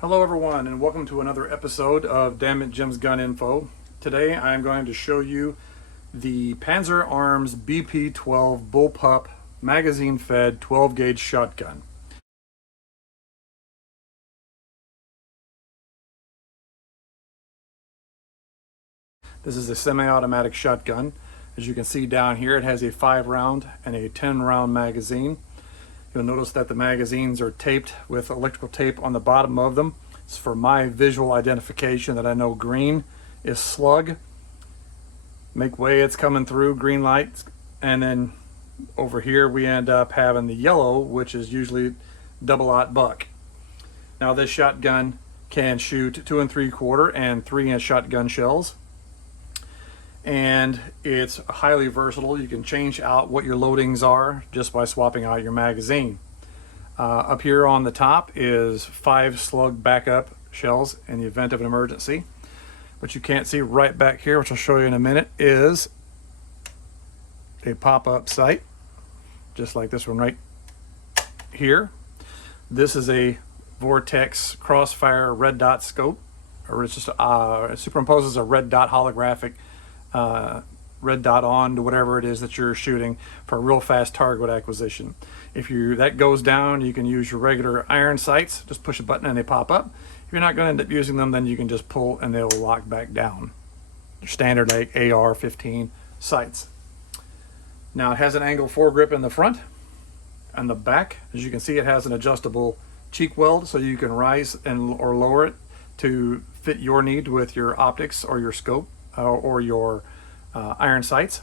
Hello everyone, and welcome to another episode of Dammit Jim's Gun Info. Today I am going to show you the Panzer Arms BP-12 Bullpup magazine-fed 12-gauge shotgun. This is a semi-automatic shotgun. As you can see down here, it has a 5-round and a 10-round magazine. You'll notice that the magazines are taped with electrical tape on the bottom of them. It's for my visual identification that I know green is slug. Make way, it's coming through, green lights. And then over here we end up having the yellow, which is usually double-aught buck. Now this shotgun can shoot 2 3/4 and 3-inch shotgun shells. And it's highly versatile. You can change out what your loadings are just by swapping out your magazine. Up here on the top is 5 slug backup shells in the event of an emergency. What you can't see right back here, which I'll show you in a minute, is a pop-up sight, just like this one right here. This is a Vortex Crossfire red dot scope, or it's just it superimposes a red dot holographic red dot on to whatever it is that you're shooting for a real fast target acquisition. If that goes down, you can use your regular iron sights. Just push a button and they pop up. If you're not going to end up using them, then you can just pull and they'll lock back down. Your standard like AR-15 sights. Now it has an angle foregrip in the front and the back. As you can see, it has an adjustable cheek weld, so you can rise or lower it to fit your need with your optics or your scope or your iron sights.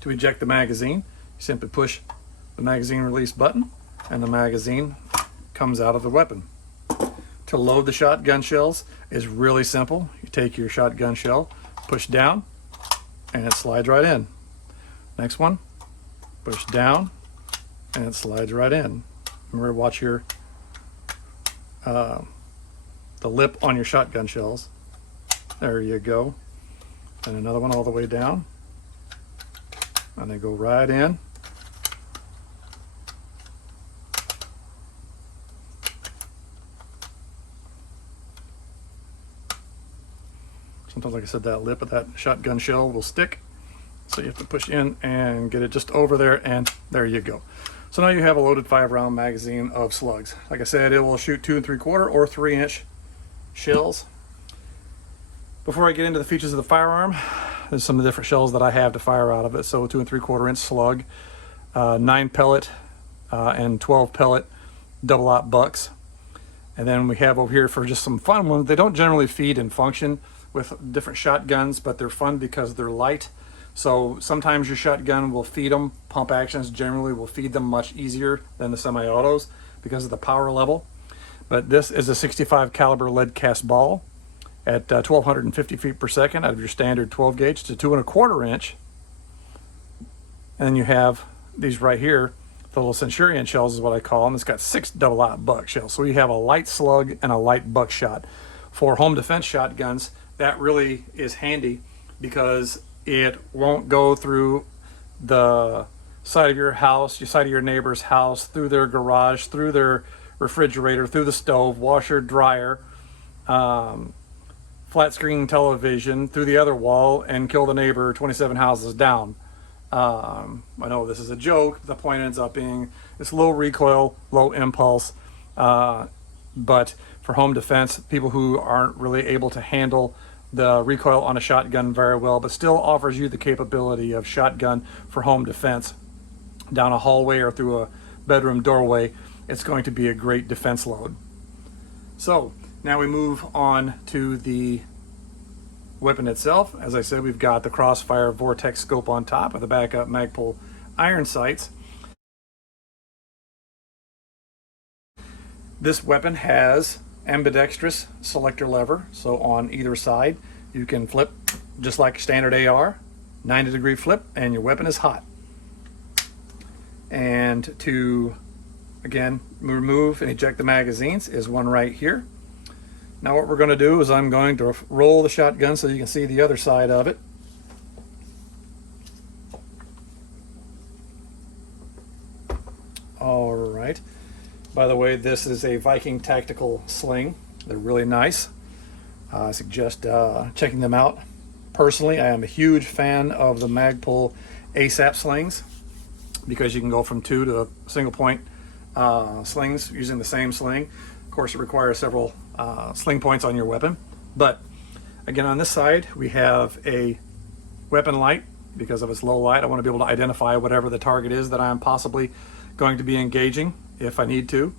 To eject the magazine, you simply push the magazine release button and the magazine comes out of the weapon. To load the shotgun shells is really simple. You take your shotgun shell, push down, and it slides right in. Next one, push down, and it slides right in. Remember, watch your the lip on your shotgun shells. There you go. And another one all the way down. And they go right in. Sometimes, like I said, that lip of that shotgun shell will stick. So you have to push in and get it just over there, and there you go. So now you have a loaded 5-round magazine of slugs. Like I said, it will shoot 2 3/4 or 3-inch shells. Before I get into the features of the firearm, there's some of the different shells that I have to fire out of it. So 2 3/4 slug, 9 pellet and 12 pellet double-aught bucks. And then we have over here for just some fun ones. They don't generally feed and function with different shotguns, but they're fun because they're light. So sometimes your shotgun will feed them. Pump actions generally will feed them much easier than the semi-autos because of the power level. But this is a 65 caliber lead cast ball at 1250 feet per second out of your standard 12 gauge to 2 1/4 inch. And then you have these right here, the little Centurion shells is what I call them. It's got 6 double-aught buck shells. So you have a light slug and a light buckshot. For home defense shotguns, that really is handy because it won't go through the side of your house, your side of your neighbor's house, through their garage, through their refrigerator, through the stove, washer, dryer, flat screen television, through the other wall, and kill the neighbor 27 houses down. I know this is a joke. The point ends up being it's low recoil, low impulse, but for home defense, people who aren't really able to handle the recoil on a shotgun very well, but still offers you the capability of shotgun for home defense down a hallway or through a bedroom doorway, it's going to be a great defense load. So now we move on to the weapon itself. As I said, we've got the Crossfire Vortex scope on top with the backup Magpul iron sights. This weapon has ambidextrous selector lever, so on either side you can flip just like standard AR, 90-degree flip, and your weapon is hot. And to again remove and eject the magazines is one right here. Now what we're going to do is I'm going to roll the shotgun so you can see the other side of it. All right, By the way, this is a Viking tactical sling. They're really nice. I suggest checking them out. Personally, I am a huge fan of the Magpul ASAP slings because you can go from 2 to single point slings using the same sling. Of course, it requires several sling points on your weapon. But again, on this side, we have a weapon light. Because of its low light, I want to be able to identify whatever the target is that I'm possibly going to be engaging if I need to.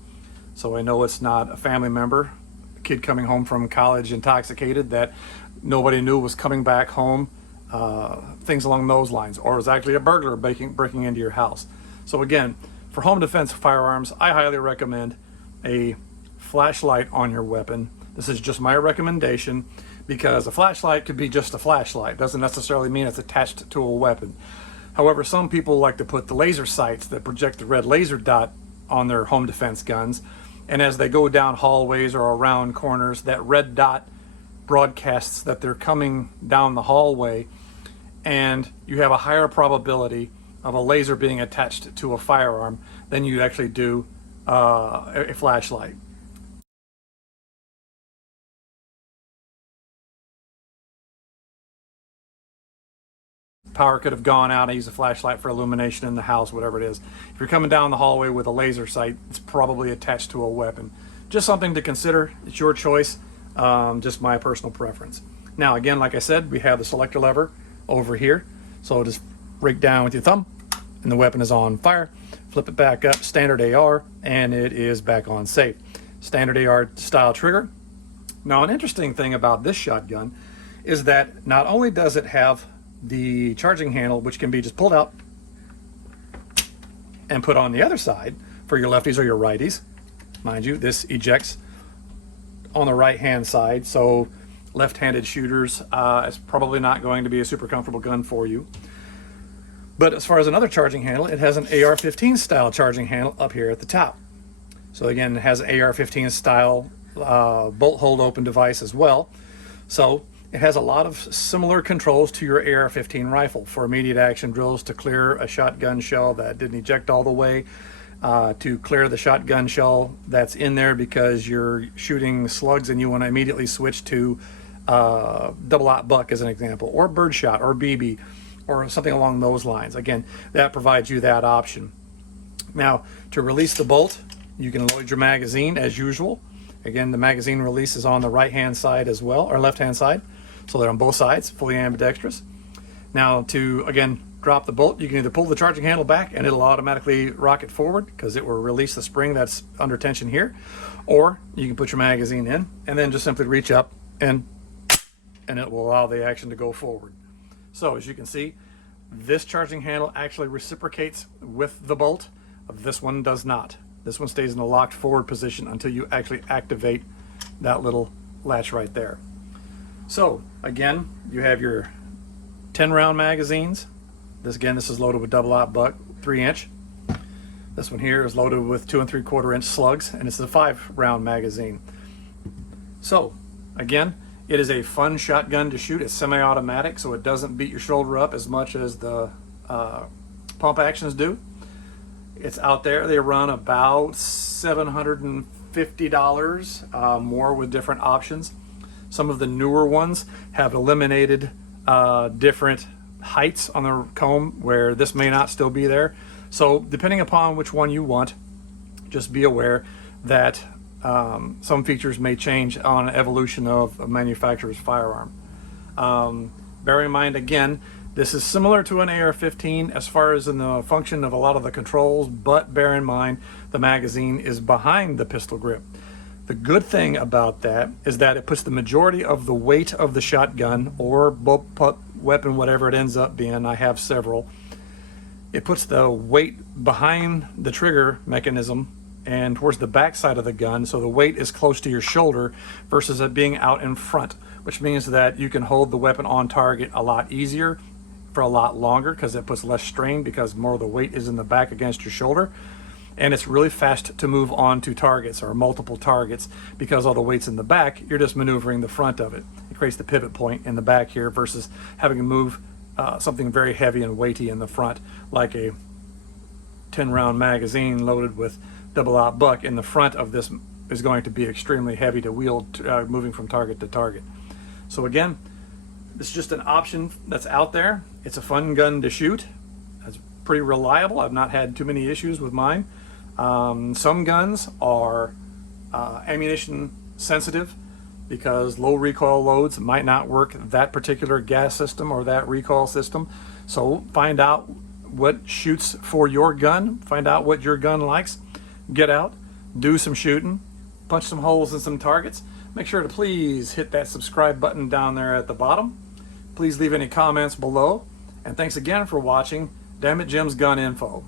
So I know it's not a family member, a kid coming home from college intoxicated that nobody knew was coming back home, things along those lines, or it was actually a burglar breaking into your house. So again, for home defense firearms, I highly recommend a flashlight on your weapon. This is just my recommendation, because a flashlight could be just a flashlight. Doesn't necessarily mean it's attached to a weapon. However, some people like to put the laser sights that project the red laser dot on their home defense guns, and as they go down hallways or around corners, that red dot broadcasts that they're coming down the hallway, and you have a higher probability of a laser being attached to a firearm than you actually do a flashlight. Power could have gone out. I use a flashlight for illumination in the house, whatever it is. If you're coming down the hallway with a laser sight, it's probably attached to a weapon. Just something to consider. It's your choice, just my personal preference. Now, again, like I said, we have the selector lever over here. So just rake down with your thumb, and the weapon is on fire. Flip it back up, standard AR, and it is back on safe. Standard AR style trigger. Now, an interesting thing about this shotgun is that not only does it have the charging handle, which can be just pulled out and put on the other side for your lefties or your righties. Mind you, this ejects on the right hand side, so left-handed shooters, it's probably not going to be a super comfortable gun for you. But as far as another charging handle, it has an AR-15 style charging handle up here at the top. So again, it has an AR-15 style bolt hold open device as well. So it has a lot of similar controls to your AR-15 rifle for immediate action drills, to clear a shotgun shell that didn't eject all the way, to clear the shotgun shell that's in there because you're shooting slugs and you want to immediately switch to double-aught buck as an example, or birdshot, or BB, or something along those lines. Again, that provides you that option. Now, to release the bolt, you can load your magazine as usual. Again, the magazine release is on the right-hand side as well, or left-hand side. So they're on both sides, fully ambidextrous. Now, to, again, drop the bolt, you can either pull the charging handle back and it'll automatically rocket forward because it will release the spring that's under tension here, or you can put your magazine in and then just simply reach up and it will allow the action to go forward. So as you can see, this charging handle actually reciprocates with the bolt. This one does not. This one stays in the locked forward position until you actually activate that little latch right there. So again, you have your 10-round magazines. This is loaded with double-aught buck 3-inch. This one here is loaded with 2 3/4-inch slugs, and it's a 5-round magazine. So again, it is a fun shotgun to shoot. It's semi-automatic, so it doesn't beat your shoulder up as much as the pump actions do. It's out there. They run about $750 more with different options. Some of the newer ones have eliminated different heights on the comb where this may not still be there. So depending upon which one you want, just be aware that some features may change on evolution of a manufacturer's firearm. Bear in mind, again, this is similar to an AR-15 as far as in the function of a lot of the controls, but bear in mind the magazine is behind the pistol grip. The good thing about that is that it puts the majority of the weight of the shotgun or bullpup weapon, whatever it ends up being, I have several, it puts the weight behind the trigger mechanism and towards the back side of the gun, so the weight is close to your shoulder versus it being out in front, which means that you can hold the weapon on target a lot easier for a lot longer because it puts less strain because more of the weight is in the back against your shoulder. And it's really fast to move on to targets or multiple targets because all the weight's in the back. You're just maneuvering the front of it. It creates the pivot point in the back here versus having to move something very heavy and weighty in the front, like a 10-round magazine loaded with double out buck in the front of this is going to be extremely heavy to wield, moving from target to target. So again, this is just an option that's out there. It's a fun gun to shoot. It's pretty reliable. I've not had too many issues with mine. Some guns are ammunition sensitive because low recoil loads might not work that particular gas system or that recoil system. So find out what shoots for your gun, find out what your gun likes, get out, do some shooting, punch some holes in some targets. Make sure to please hit that subscribe button down there at the bottom. Please leave any comments below. And thanks again for watching Dammit Jim's Gun Info.